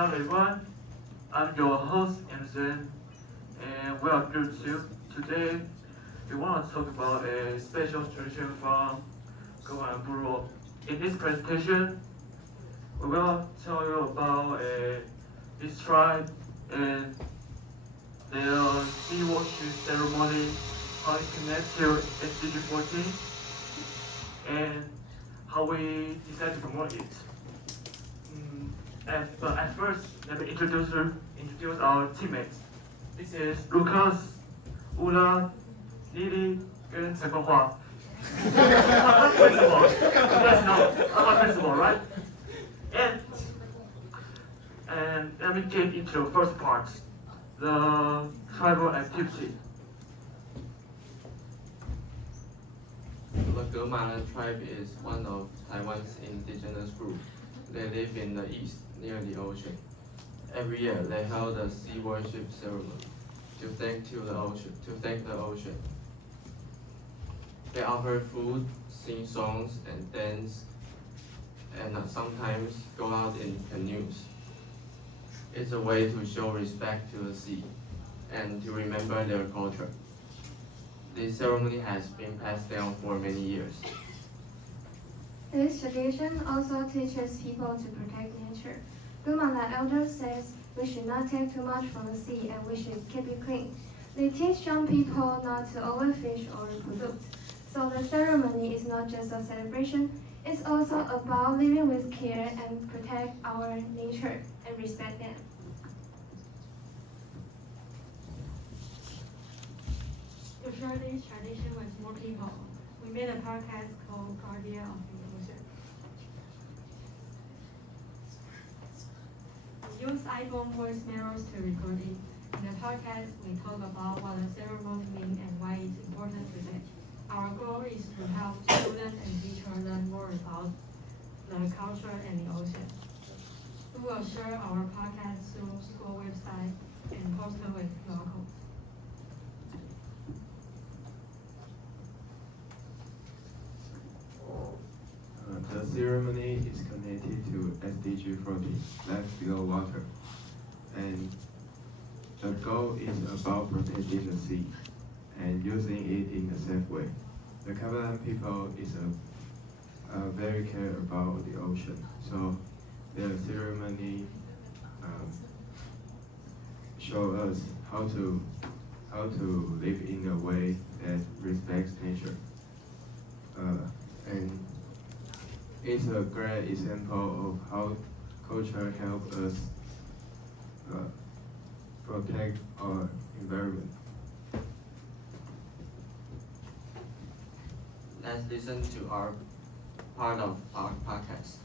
Hello everyone, I'm your host Emerson, and we are here too. Today, we want to talk about a special tradition from Goa and Buro. In this presentation, we will tell you about this tribe and their sea worship ceremony, how it connects to SDG 14, and how we decide to promote it. But at first, let me introduce our teammates. This is Lucas, Ula, Lily, 跟陈凤华。principal, you guys know, I'm a principal, right? And let me get into the first part, the tribal activity. The Gurmala tribe is one of Taiwan's indigenous groups. They live in the east, near the ocean. Every year, they hold a sea worship ceremony to thank the ocean. They offer food, sing songs, and dance, and sometimes go out in canoes. It's a way to show respect to the sea and to remember their culture. This ceremony has been passed down for many years. This tradition also teaches people to protect nature. Gumala elders says we should not take too much from the sea and we should keep it clean. They teach young people not to overfish or pollute. So the ceremony is not just a celebration, it's also about living with care and protect our nature and respect them. To share this tradition with more people, we made a podcast called Guardian of the Ocean. We use iPhone voice memos to record it. In the podcast, we talk about what the ceremony means and why it's important today. Our goal is to help students and teachers learn more about the culture and the ocean. We will share our podcast through school website and post it with locals. The ceremony is connected to SDG 14, Life Below Water, and the goal is about protecting the sea and using it in a safe way. The Kabalan people is very care about the ocean, so the ceremony show us how to live in a way that respects nature, and it's a great example of how culture helps us protect our environment. Let's listen to our part of our podcast.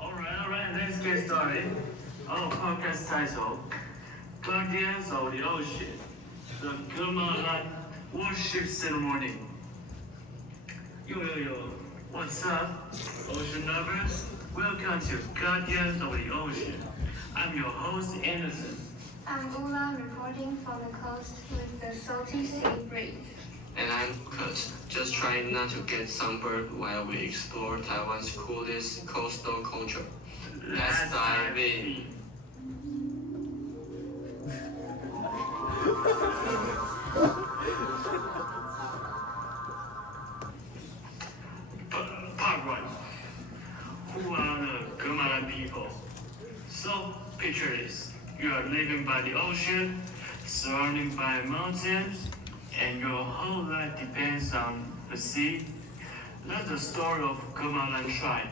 Alright, let's get started. Our podcast title, Guardians of the Ocean, the Gurmala Worship Ceremony. Yo, what's up, ocean lovers? Welcome to Guardians of the Ocean. I'm your host, Anderson. I'm Ula reporting from the coast with the salty sea breeze. And I'm Kurt, just trying not to get sunburned while we explore Taiwan's coolest coastal culture. Let's dive in. Part 1. Who are the Gurmala people? So, picture this. You are living by the ocean, surrounded by mountains, and your whole life depends on the sea. That's the story of Gurmala tribe,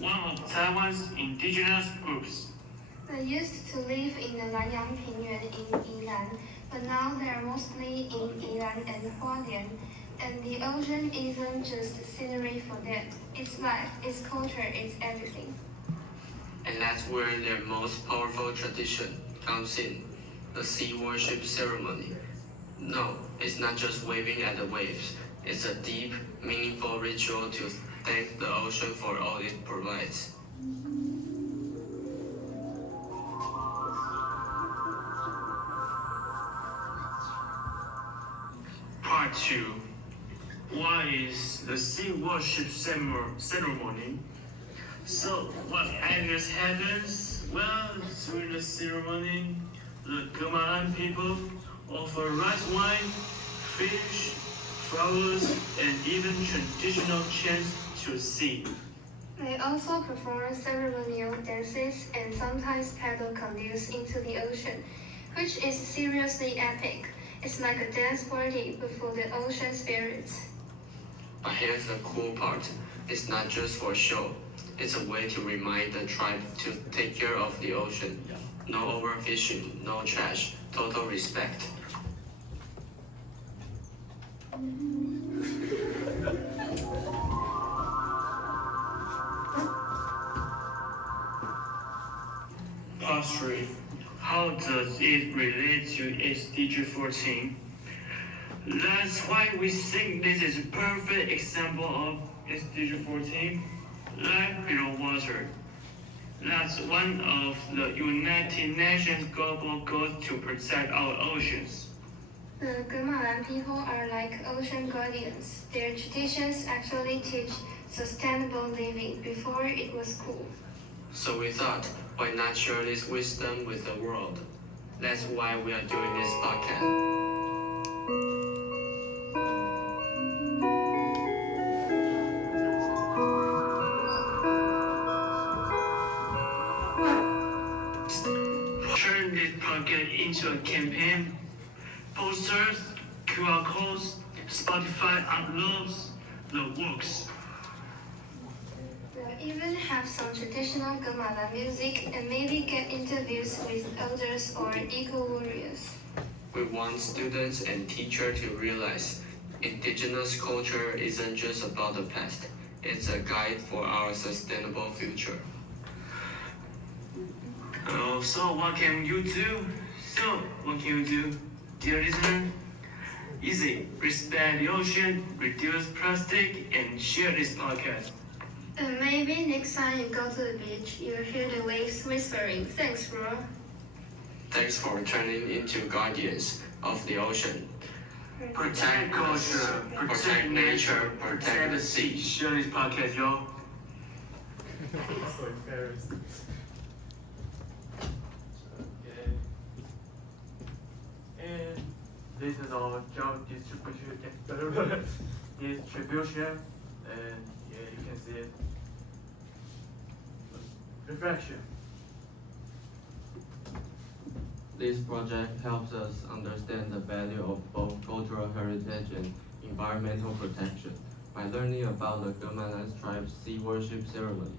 one of Taiwan's indigenous groups. They used to live in the Nanyang Pingyuan in Yilan, but now they're mostly in Yilan and Hualien. And the ocean isn't just scenery for them. It's life, it's culture, it's everything. And that's where their most powerful tradition comes in, the sea worship ceremony. No, it's not just waving at the waves. It's a deep, meaningful ritual to thank the ocean for all it provides. Part 2. What is the sea worship ceremony? So, what happens? Well, during the ceremony, the Gumalan people offer rice wine, fish, flowers, and even traditional chants to the sea. They also perform ceremonial dances and sometimes paddle canoes into the ocean, which is seriously epic. It's like a dance party before the ocean spirits. But here's the cool part. It's not just for show. It's a way to remind the tribe to take care of the ocean. No overfishing, no trash, total respect. Part 3. How does it relate to SDG 14? That's why we think this is a perfect example of SDG 14, life below water. That's one of the United Nations global goals to protect our oceans. The Gumalan people are like ocean guardians. Their traditions actually teach sustainable living before it was cool. So we thought, why not share this wisdom with the world? That's why we are doing this podcast. Turn this podcast into a campaign. Posters, QR codes, Spotify uploads, the works. We'll even have some traditional Gumalan music and maybe get interviews with elders or eco-warriors. We want students and teachers to realize Indigenous culture isn't just about the past. It's a guide for our sustainable future. So what can you do? Dear listener? Easy. Respect the ocean, reduce plastic, and share this podcast. And maybe next time you go to the beach, you'll hear the waves whispering, "Thanks, bro." Thanks for turning into guardians of the ocean. Protect culture, Protect nature, protect the sea. Share this podcast, y'all. So embarrassed. Okay. And this is our job distribution, and yeah, you can see it. Reflection. This project helps us understand the value of both cultural heritage and environmental protection. By learning about the Gumalan tribe's sea worship ceremony,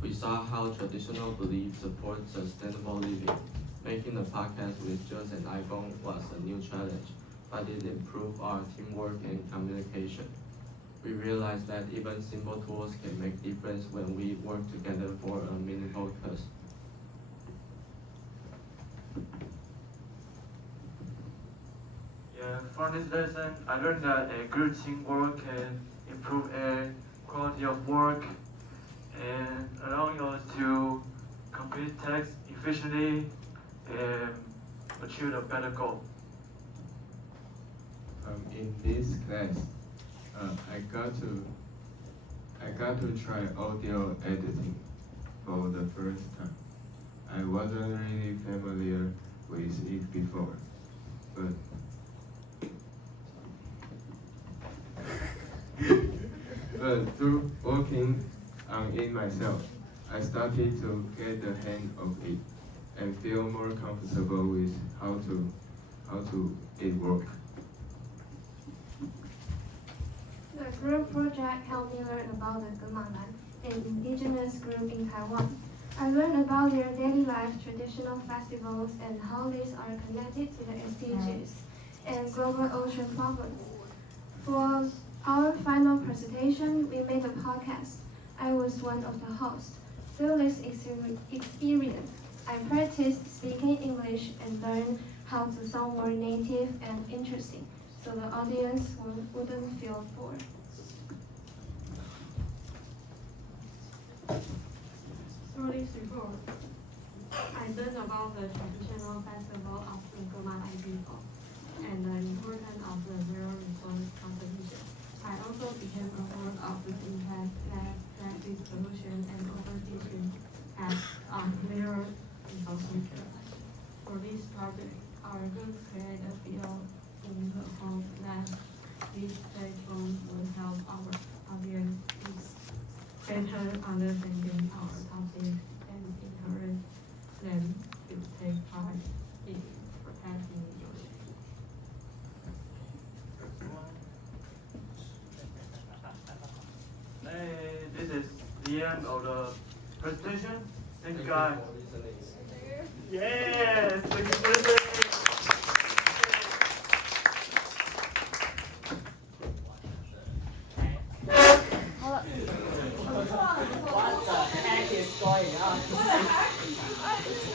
we saw how traditional beliefs support sustainable living. Making the podcast with just an iPhone was a new challenge, but it improved our teamwork and communication. We realized that even simple tools can make difference when we work together for a meaningful cause. Yeah, from this lesson, I learned that a good teamwork can improve a quality of work and allowing us to complete tasks efficiently and achieve a better goal. In this class, I got to try audio editing for the first time. I wasn't really familiar with it before, but through working on it myself, I started to get the hang of it and feel more comfortable with how to it work. The group project helped me learn about the Gumalan, an indigenous group in Taiwan. I learned about their daily life, traditional festivals, and how these are connected to the SDGs and global ocean problems. For our final presentation, we made a podcast. I was one of the hosts. Through this experience, I practiced speaking English and learned how to sound more native and interesting, so the audience wouldn't feel bored. Through this report, I learned about the traditional festival of the Gumalan people and the importance of the zero resource our group create a field in the hope that these platforms will help our audiences better understanding our topic and encourage them to take part in protecting nature. Hey, this is the end of the presentation. Thank you guys. Yes, thank you.